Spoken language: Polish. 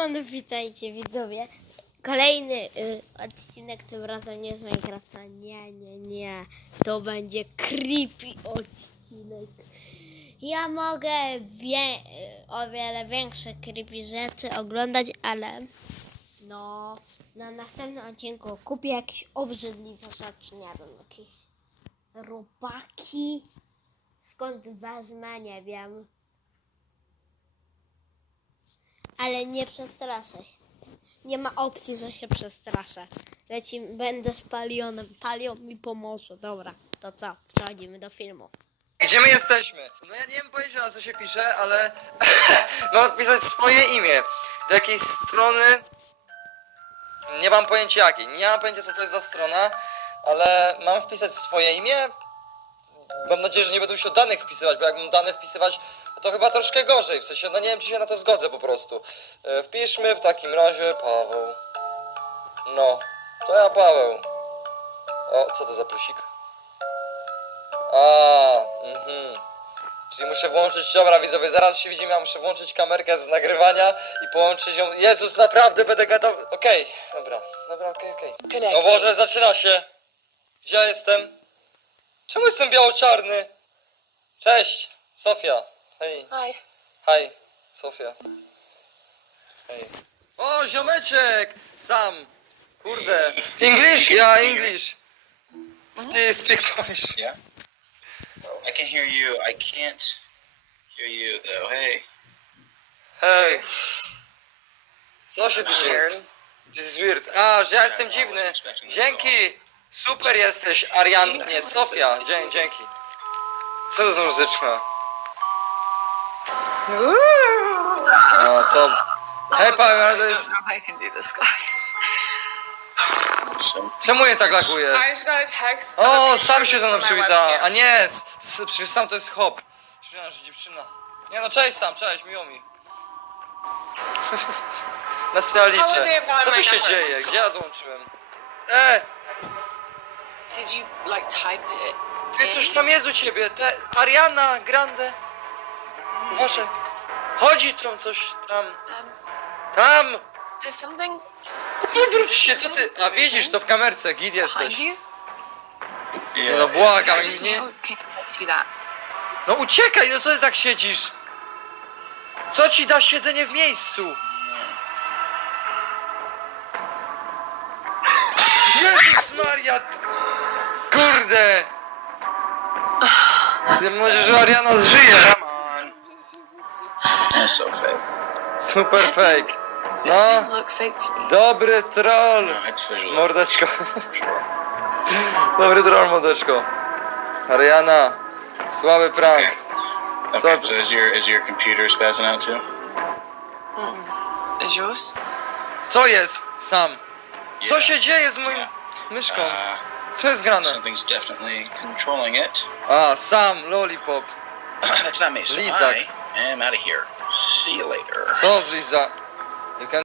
Siemano, witajcie widzowie. Kolejny y, odcinek, tym razem nie z Minecrafta. Nie, nie, nie. To będzie creepy odcinek. Ja mogę wie, y, o wiele większe creepy rzeczy oglądać, ale no na następnym odcinku kupię jakieś obrzydliwe rzeczy, nie wiem, jakieś robaki. Skąd wezmę, nie wiem. Ale nie przestraszę się. Nie ma opcji, że się przestraszę. Lecim, będę spalionym. Palion mi pomoże. Dobra, to co? Przechodzimy do filmu. Gdzie my jesteśmy? No ja nie wiem pojęcia na co się pisze, ale no pisać swoje imię. Do jakiejś strony nie mam pojęcia jakiej. Nie mam pojęcia co to jest za strona, ale mam wpisać swoje imię. Mam nadzieję, że nie będę musiał danych wpisywać, bo jakbym dane wpisywać, to chyba troszkę gorzej. W sensie, no nie wiem, czy się na to zgodzę po prostu. E, Wpiszmy w takim razie Paweł. No, to ja Paweł. O, co to za plusik? A, mhm. Czyli muszę włączyć, dobra widzowie, zaraz się widzimy, ja muszę włączyć kamerkę z nagrywania i połączyć ją. Jezus, naprawdę będę gadał. Okej, dobra, dobra, okej, okej. O Boże, zaczyna się. Gdzie ja jestem? Czemu jestem biało-czarny? Cześć, Sofia. Hej, Hi. hej, Sofia. Hej. O, ziomeczek! Sam. Kurde. English? Ja, English. Speak, speak Polish. Yeah. I can hear you. I can't hear you though. Hey. Hej. Co się tu dzieje? This is weird. A, że ja jestem dziwny. Dzięki. Super jesteś, Arian. Nie, Sofia. Dzie dzięki. Co to za muzyczka? No, co? Hej, Paweł, to I jest... don't know if I can do this, guys. Czemu je tak laguje? I just got a text. of a O, sam się ze mną przywita. A nie, s- s- przecież sam to jest hop. Myślałem, że dziewczyna. Nie no, cześć sam, cześć, miło mi. Na liczę? Co tu się dzieje? Gdzie ja dołączyłem? E, Did you like type it? ty coś tam jest u ciebie. Te Ariana Grande. Uważaj. Chodzi tam coś tam. Um, Tam! there's something się, co ty? A widzisz to w kamerce, git behind jesteś. you. Nie no, błagam, I just nie. know. Can you see that? No uciekaj, no co ty tak siedzisz? Co ci da siedzenie w miejscu? Jezus Maria! Kurde! Ja mam nadzieję, że Ariana żyje. come on. That's so fake. Super fake. No, It look fake to me. dobry troll. No, it's visual. Mordeczko. Sure. Dobry troll, mordeczko. Ariana, słaby prank. Okay. So- Okay. So is your is your computer spazzing out too? Is yours? Co jest, Sam? Co Yeah. się dzieje z Yeah. myszką? Uh, Jest grane? something's definitely controlling it. A, Sam, Lollipop. That's not me. So Lizak. I am out of here. See you later. Co z Liza? You can